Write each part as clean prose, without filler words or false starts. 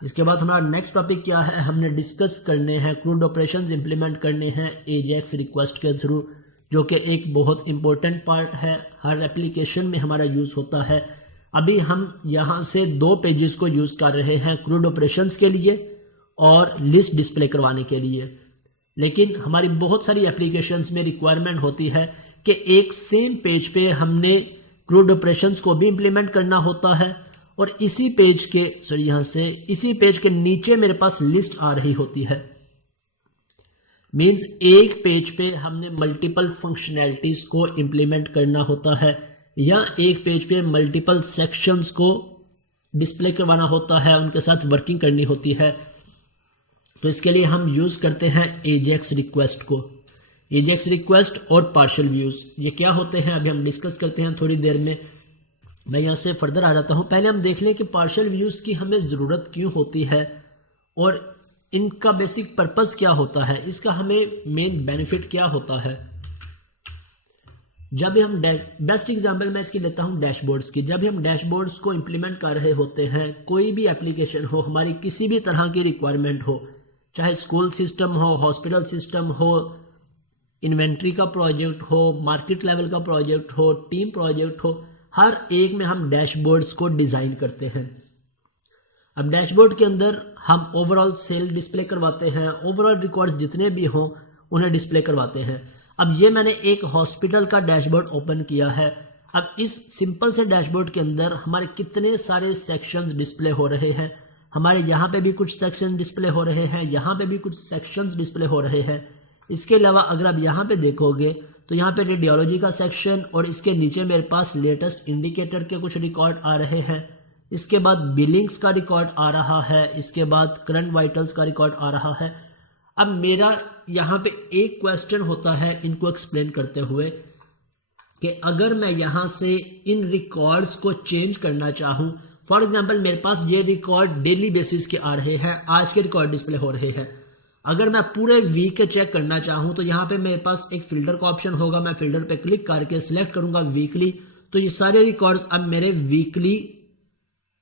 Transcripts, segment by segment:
इसके बाद हमारा नेक्स्ट टॉपिक क्या है, हमने डिस्कस करने हैं क्रूड ऑपरेशंस इंप्लीमेंट करने हैं एजेक्स रिक्वेस्ट के थ्रू, जो कि एक बहुत इंपॉर्टेंट पार्ट है, हर एप्लीकेशन में हमारा यूज़ होता है। अभी हम यहाँ से 2 पेजेस को यूज़ कर रहे हैं क्रूड ऑपरेशंस के लिए और लिस्ट डिस्प्ले करवाने के लिए, लेकिन हमारी बहुत सारी एप्लीकेशंस में रिक्वायरमेंट होती है कि एक सेम पेज पे हमने क्रूड ऑपरेशंस को भी इंप्लीमेंट करना होता है और इसी पेज के नीचे मेरे पास लिस्ट आ रही होती है। मींस एक पेज पे हमने मल्टीपल फंक्शनैलिटीज को इंप्लीमेंट करना होता है या एक पेज पे मल्टीपल सेक्शंस को डिस्प्ले करवाना होता है, उनके साथ वर्किंग करनी होती है। तो इसके लिए हम यूज़ करते हैं एजेक्स रिक्वेस्ट को। एजेक्स रिक्वेस्ट और पार्शियल व्यूज़ ये क्या होते हैं अभी हम डिस्कस करते हैं थोड़ी देर में। मैं यहाँ से फर्दर आ जाता हूँ। पहले हम देख लें कि पार्शियल व्यूज़ की हमें ज़रूरत क्यों होती है और इनका बेसिक पर्पस क्या होता है, इसका हमें मेन बेनिफिट क्या होता है। जब भी हम बेस्ट एग्जांपल मैं इसकी लेता हूँ डैशबोर्ड्स की। जब भी हम डैशबोर्ड्स को इंप्लीमेंट कर रहे होते हैं, कोई भी एप्लीकेशन हो, हमारी किसी भी तरह की रिक्वायरमेंट हो, चाहे स्कूल सिस्टम हो, हॉस्पिटल सिस्टम हो, इन्वेंट्री का प्रोजेक्ट हो, मार्केट लेवल का प्रोजेक्ट हो, टीम प्रोजेक्ट हो, हर एक में हम डैशबोर्ड्स को डिज़ाइन करते हैं। अब डैशबोर्ड के अंदर हम ओवरऑल सेल डिस्प्ले करवाते हैं, ओवरऑल रिकॉर्ड्स जितने भी हों उन्हें डिस्प्ले करवाते हैं। अब ये मैंने एक हॉस्पिटल का डैशबोर्ड ओपन किया है। अब इस सिंपल से डैशबोर्ड के अंदर हमारे कितने सारे सेक्शंस डिस्प्ले हो रहे हैं। हमारे यहाँ पे भी कुछ सेक्शन डिस्प्ले हो रहे हैं, यहाँ पे भी कुछ सेक्शंस डिस्प्ले हो रहे हैं। इसके अलावा अगर आप यहाँ पे देखोगे तो यहाँ पे रेडियोलॉजी का सेक्शन और इसके नीचे मेरे पास लेटेस्ट इंडिकेटर के कुछ रिकॉर्ड आ रहे हैं। इसके बाद बिलिंग्स का रिकॉर्ड आ रहा है, इसके बाद करंट वाइटल्स का रिकॉर्ड आ रहा है। अब मेरा यहाँ पे एक क्वेश्चन होता है इनको एक्सप्लेन करते हुए कि अगर मैं यहाँ से इन रिकॉर्ड्स को चेंज करना चाहूँ, फॉर एग्जांपल मेरे पास ये रिकॉर्ड डेली बेसिस के आ रहे हैं, आज के रिकॉर्ड डिस्प्ले हो रहे हैं। अगर मैं पूरे वीक के चेक करना चाहूँ तो यहाँ पे मेरे पास एक फिल्टर का ऑप्शन होगा, मैं फिल्टर पे क्लिक करके सिलेक्ट करूँगा वीकली, तो ये सारे रिकॉर्ड्स अब मेरे वीकली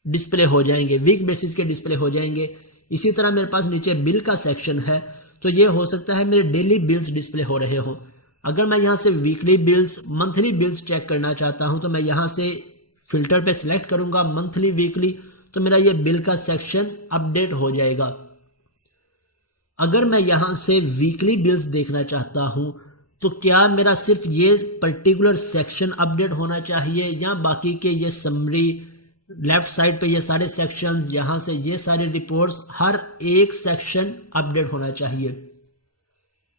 डिस्प्ले हो जाएंगे, वीक बेसिस के डिस्प्ले हो जाएंगे। इसी तरह मेरे पास नीचे बिल का सेक्शन है, तो ये हो सकता है मेरे डेली बिल्स डिस्प्ले हो रहे हो। अगर मैं यहाँ से weekly bills, monthly bills check करना चाहता हूँ तो मैं यहाँ से फिल्टर पे सिलेक्ट करूँगा मंथली, वीकली, तो मेरा ये बिल का सेक्शन अपडेट हो जाएगा। अगर मैं यहाँ से वीकली बिल्स देखना चाहता हूँ तो क्या मेरा सिर्फ ये पर्टिकुलर सेक्शन अपडेट होना चाहिए या बाकी के ये समरी, लेफ्ट साइड पे ये सारे सेक्शंस, यहाँ से ये सारे रिपोर्ट्स, हर एक सेक्शन अपडेट होना चाहिए?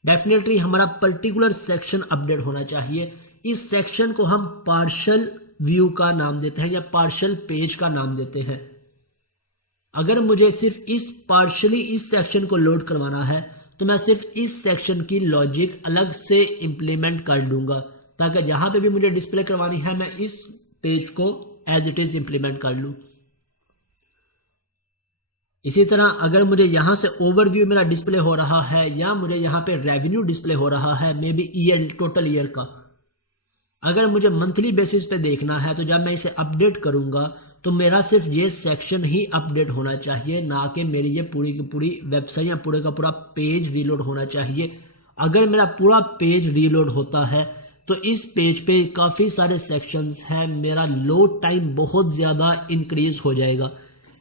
डेफिनेटली हमारा पर्टिकुलर सेक्शन अपडेट होना चाहिए। इस सेक्शन को हम पार्शियल व्यू का नाम देते हैं या पार्शियल पेज का नाम देते हैं। अगर मुझे सिर्फ इस सेक्शन को लोड करवाना है तो मैं सिर्फ इस सेक्शन की लॉजिक अलग से इंप्लीमेंट कर लूंगा, ताकि जहां पे भी मुझे डिस्प्ले करवानी है मैं इस पेज को एज इट इज इंप्लीमेंट कर लूं। इसी तरह अगर मुझे यहां से ओवरव्यू मेरा डिस्प्ले हो रहा है या मुझे यहां पे रेवेन्यू डिस्प्ले हो रहा है, may be year, total year का, अगर मुझे मंथली बेसिस पे देखना है तो जब मैं इसे अपडेट करूंगा तो मेरा सिर्फ ये सेक्शन ही अपडेट होना चाहिए, ना कि मेरी ये पूरी की पूरी वेबसाइट या पूरे का पूरा पेज रीलोड होना चाहिए। अगर मेरा पूरा पेज रीलोड होता है तो इस पेज पे काफ़ी सारे सेक्शंस हैं, मेरा लोड टाइम बहुत ज़्यादा इंक्रीज हो जाएगा।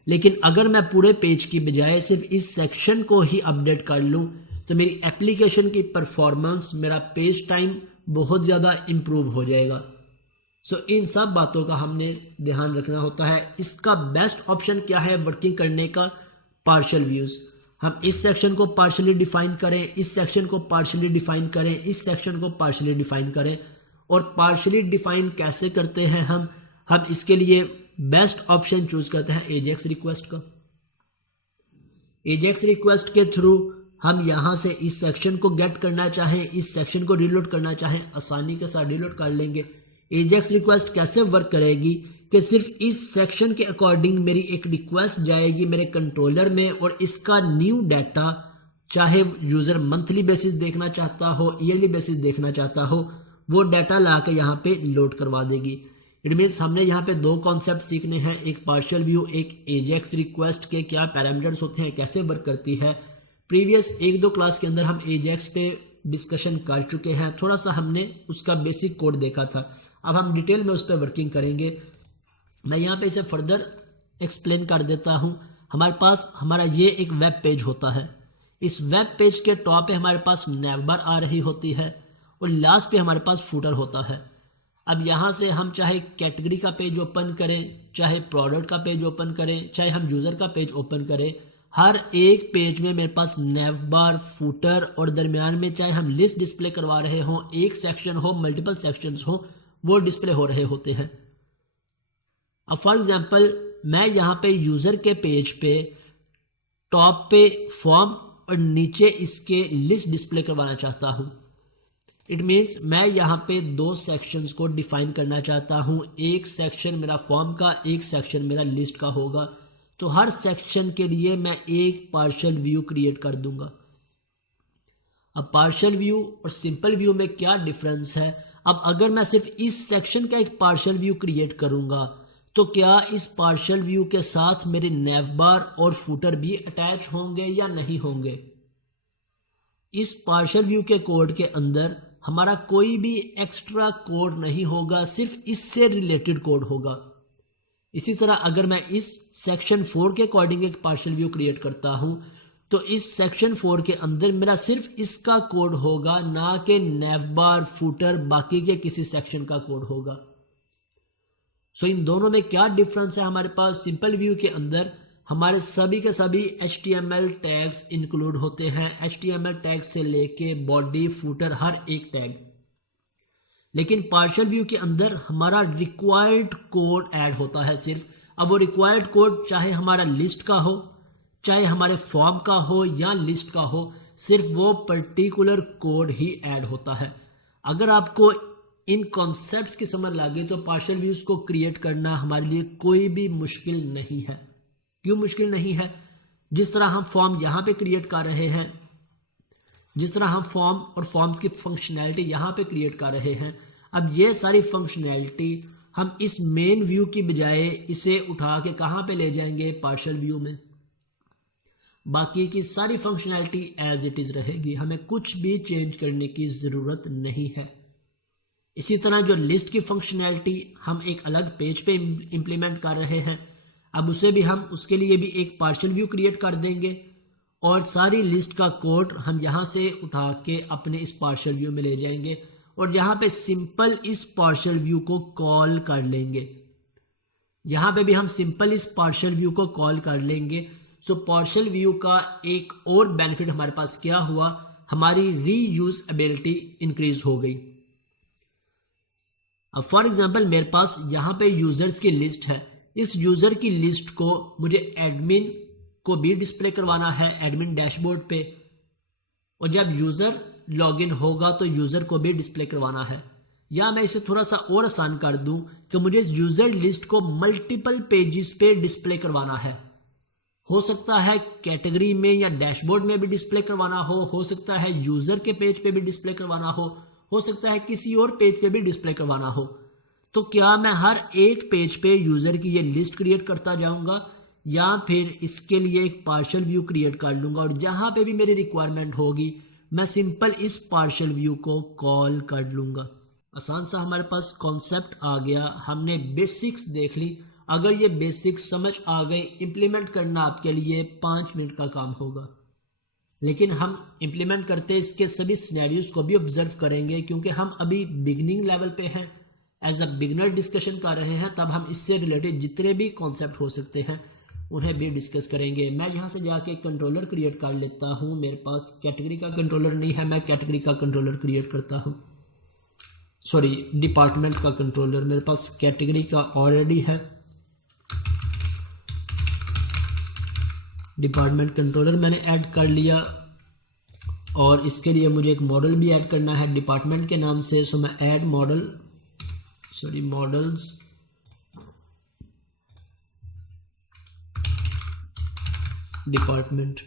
लेकिन अगर मैं पूरे पेज की बजाय सिर्फ इस सेक्शन को ही अपडेट कर लूँ तो मेरी एप्लीकेशन की परफॉर्मेंस, मेरा पेज टाइम बहुत ज़्यादा इम्प्रूव हो जाएगा। सो इन सब बातों का हमने ध्यान रखना होता है। इसका बेस्ट ऑप्शन क्या है वर्किंग करने का? Partial views. हम इस सेक्शन को पार्शियली डिफाइन करें, इस सेक्शन को पार्शियली डिफाइन करें, इस सेक्शन को पार्शियली डिफाइन करें। और पार्शियली डिफाइन कैसे करते हैं हम इसके लिए बेस्ट ऑप्शन चूज करते हैं एजेक्स रिक्वेस्ट का। एजेक्स रिक्वेस्ट के थ्रू हम यहाँ से इस सेक्शन को गेट करना चाहें, इस सेक्शन को रीलोड करना चाहें, आसानी के साथ रीलोड कर लेंगे। एजेक्स रिक्वेस्ट कैसे वर्क करेगी कि सिर्फ इस सेक्शन के अकॉर्डिंग मेरी एक रिक्वेस्ट जाएगी मेरे कंट्रोलर में और इसका न्यू डाटा, चाहे यूज़र मंथली बेसिस देखना चाहता हो, ईयरली बेसिस देखना चाहता हो, वो डाटा ला के यहाँ पे लोड करवा देगी। इट मीन्स हमने यहाँ पे दो कॉन्सेप्ट सीखने हैं, एक पार्शियल व्यू, एक एजेक्स रिक्वेस्ट के क्या पैरामीटर्स होते हैं, कैसे वर्क करती है। प्रीवियस एक दो क्लास के अंदर हम एजेक्स पे डिस्कशन कर चुके हैं, थोड़ा सा हमने उसका बेसिक कोड देखा था, अब हम डिटेल में उस पर वर्किंग करेंगे। मैं यहाँ पे इसे फर्दर एक्सप्लेन कर देता हूँ। हमारे पास हमारा ये एक वेब पेज होता है, इस वेब पेज के टॉप पे हमारे पास नैव बार आ रही होती है और लास्ट पे हमारे पास फूटर होता है। अब यहाँ से हम चाहे कैटेगरी का पेज ओपन करें, चाहे प्रोडक्ट का पेज ओपन करें, चाहे हम यूज़र का पेज ओपन करें, हर एक पेज में मेरे पास नैव बार, फूटर और दरमियान में चाहे हम लिस्ट डिस्प्ले करवा रहे हों, एक सेक्शन हो, मल्टीपल सेक्शंस हो, वो डिस्प्ले हो रहे होते हैं। अब फॉर एग्जांपल मैं यहाँ पे यूज़र के पेज पे टॉप पे फॉर्म और नीचे इसके लिस्ट डिस्प्ले करवाना चाहता हूँ। इट मीन्स मैं यहाँ पे दो सेक्शंस को डिफाइन करना चाहता हूँ, एक सेक्शन मेरा फॉर्म का, एक सेक्शन मेरा लिस्ट का होगा। तो हर सेक्शन के लिए मैं एक पार्शियल व्यू क्रिएट कर दूंगा। अब पार्शियल व्यू और सिंपल व्यू में क्या डिफरेंस है? अब अगर मैं सिर्फ इस सेक्शन का एक पार्शियल व्यू क्रिएट करूंगा तो क्या इस पार्शियल व्यू के साथ मेरे नैव बार और फूटर भी अटैच होंगे या नहीं होंगे? इस पार्शियल व्यू के कोड के अंदर हमारा कोई भी एक्स्ट्रा कोड नहीं होगा, सिर्फ इससे रिलेटेड कोड होगा। इसी तरह अगर मैं इस सेक्शन 4 के अकॉर्डिंग एक पार्शियल व्यू क्रिएट करता हूं तो इस सेक्शन 4 के अंदर मेरा सिर्फ इसका कोड होगा, ना कि नैव बार, फूटर, बाकी के किसी सेक्शन का कोड होगा। सो इन दोनों में क्या डिफरेंस है? हमारे पास सिंपल व्यू के अंदर हमारे सभी के सभी HTML टैग्स इंक्लूड होते हैं, HTML टैग से लेके बॉडी, फूटर, हर एक टैग। लेकिन पार्शियल व्यू के अंदर हमारा रिक्वायर्ड कोड ऐड होता है सिर्फ। अब वो रिक्वायर्ड कोड चाहे हमारा लिस्ट का हो, चाहे हमारे फॉर्म का हो या लिस्ट का हो, सिर्फ वो पर्टिकुलर कोड ही ऐड होता है। अगर आपको इन कॉन्सेप्ट्स की समझ लगे तो पार्शियल व्यूज को क्रिएट करना हमारे लिए कोई भी मुश्किल नहीं है। क्यों मुश्किल नहीं है? जिस तरह हम फॉर्म यहाँ पे क्रिएट कर रहे हैं, जिस तरह हम फॉर्म और फॉर्म्स की फंक्शनैलिटी यहाँ पे क्रिएट कर रहे हैं, अब ये सारी फंक्शनैलिटी हम इस मेन व्यू की बजाय इसे उठा के कहाँ पे ले जाएंगे? पार्शियल व्यू में। बाकी की सारी फंक्शनैलिटी एज इट इज रहेगी, हमें कुछ भी चेंज करने की ज़रूरत नहीं है। इसी तरह जो लिस्ट की फंक्शनैलिटी हम एक अलग पेज पे इम्प्लीमेंट कर रहे हैं, अब उसे भी हम उसके लिए भी एक पार्शियल व्यू क्रिएट कर देंगे और सारी लिस्ट का कोड हम यहाँ से उठा के अपने इस पार्शियल व्यू में ले जाएंगे और यहाँ पे सिंपल इस पार्शियल व्यू को कॉल कर लेंगे। यहाँ पे भी हम सिंपल इस पार्शियल व्यू को कॉल कर लेंगे। सो पार्शियल व्यू का एक और बेनिफिट हमारे पास क्या हुआ? हमारी रीयूजेबिलिटी इंक्रीज हो गई। अब फॉर एग्जांपल मेरे पास यहाँ पे यूजर्स की लिस्ट है, इस यूजर की लिस्ट को मुझे एडमिन को भी डिस्प्ले करवाना है एडमिन डैशबोर्ड पे, और जब यूजर लॉगिन होगा तो यूजर को भी डिस्प्ले करवाना है। या मैं इसे थोड़ा सा और आसान कर दूं कि मुझे इस यूजर लिस्ट को मल्टीपल पेजेस पे डिस्प्ले करवाना है। हो सकता है कैटेगरी में या डैशबोर्ड में भी डिस्प्ले करवाना हो सकता है यूजर के पेज पे भी डिस्प्ले करवाना हो सकता है किसी और पेज पे भी डिस्प्ले करवाना हो। तो क्या मैं हर एक पेज पे यूजर की ये लिस्ट क्रिएट करता जाऊंगा या फिर इसके लिए एक पार्शियल व्यू क्रिएट कर लूंगा और जहां पे भी मेरी रिक्वायरमेंट होगी मैं सिंपल इस पार्शियल व्यू को कॉल कर लूंगा। आसान सा हमारे पास कॉन्सेप्ट आ गया, हमने बेसिक्स देख ली। अगर ये बेसिक्स समझ आ गए, इंप्लीमेंट करना आपके लिए 5 मिनट का काम होगा। लेकिन हम इंप्लीमेंट करते इसके सभी सिनेरियोज को भी ऑब्जर्व करेंगे, क्योंकि हम अभी बिगिनिंग लेवल पे हैं, एज अ बिगनर डिस्कशन कर रहे हैं। तब हम इससे रिलेटेड जितने भी कॉन्सेप्ट हो सकते हैं उन्हें भी डिस्कस करेंगे। मैं यहाँ से जाके कंट्रोलर क्रिएट कर लेता हूँ। मेरे पास कैटेगरी का कंट्रोलर नहीं है, मैं कैटेगरी का कंट्रोलर क्रिएट करता हूँ। सॉरी, डिपार्टमेंट का कंट्रोलर, मेरे पास कैटेगरी का ऑलरेडी है। डिपार्टमेंट कंट्रोलर मैंने ऐड कर लिया और इसके लिए मुझे एक मॉडल भी ऐड करना है डिपार्टमेंट के नाम से। सो मैं add model, sorry models, department.